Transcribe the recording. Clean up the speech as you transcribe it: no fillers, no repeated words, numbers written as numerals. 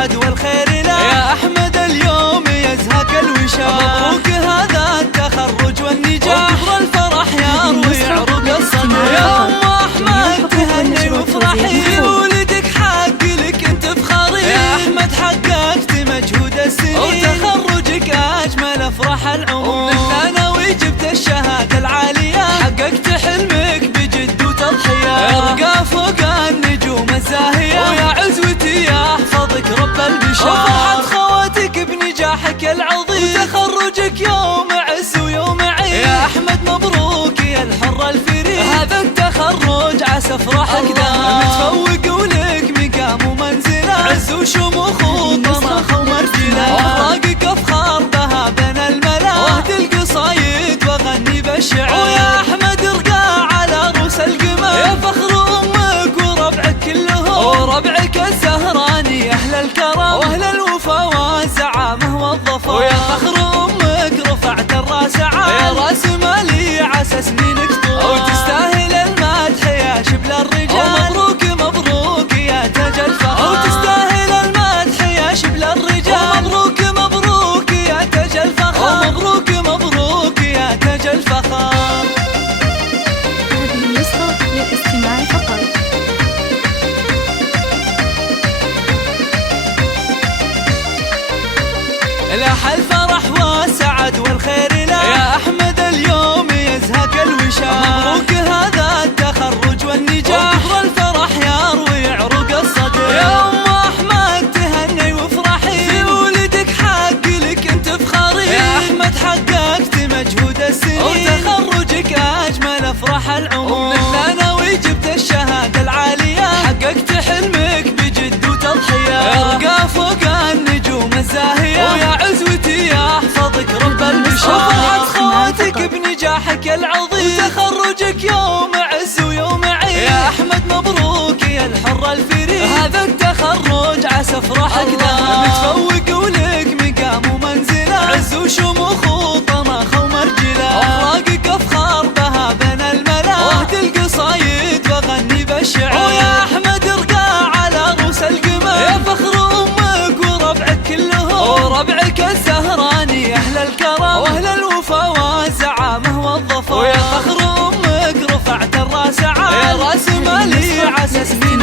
والسعد والخير له يا أحمد اليوم يزهق الوشاح. مبروك هذا التخرج والنجاح وكبر الفرح يروي عروق الصدى. يا أم أحمد تهني وافرحي ولدك حق لك انت فخري. يا أحمد حققت مجهود السنين وتخرجك أجمل أفراح العمر. ثانوي جبت الشهادة العالية حققت حلمك بجد وتضحية. ارقى فوق النجوم الزاهية ويا عزوتي يحفظك رب البشار. وفرحة خواتك بنجاحك العظيم وتخرجك يوم عز ويوم عيد. يا أحمد مبروك يا الحر الفريد هذا التخرج عسى افراحك دام. متفوق ولك مقام ومنزله عز وشموخ وطمخ ومرجله. أخلاقك أفخار بها بين الملا واهدي القصايد وغني بالشعر. ويا أحمد ارقى على رؤوس القمم يا فخر أمك وربعك كلهم. وربعك الزهراني أهل الكرم وأهل الوفا والزعامة والظفر. ويا فخر أمك رفعت الراس عال يا راس مالي عسى سنينك طول. وتستاهل المدح يا شبل الرجال ومبروك مبروك يا تاج الفخر. وتستاهل المدح يا شبل الرجال ومبروك مبروك يا تاج الفخر. ومبروك مبروك يا تاج الفخر. هذه النسخة للاستماع فقط. لاح الفرح والسعد والخير له يا أحمد اليوم يزهق الوشاح. مبروك هذا التخرج والنجاح وكبر الفرح يروي عروق الصدى. يا أم أحمد تهني وافرحي في ولدك حق لك انت فخري. يا أحمد حققت مجهود السنين وتخرجك أجمل أفراح العمر. ثانوي جبت الشهادة العالية حققت حلمك بجد وتضحية. ارقى فوق النجوم الزاهية ويا عزوتي يحفظك رب البشار. وفرحة خواتك بنجاحك العظيم وتخرجك يوم عز ويوم عيد. يا أحمد مبروك يا الحر الفريد هذا التخرج عسى افراحك دام. متفوق ولك مقام ومنزله عز وشموخ وطمخ ومرجله. أخلاقك أفخار بها بين الملا واهدي القصايد وغني بالشعر. ويا أحمد ارقى على رؤوس القمم يا فخر أمك وربعك كلهم. وربعك الزهراني أهل الكرم وأهل الوفا والزعامة والظفر. ويا فخر أمك رفعت الراس عال يا راس مالي عسى سنين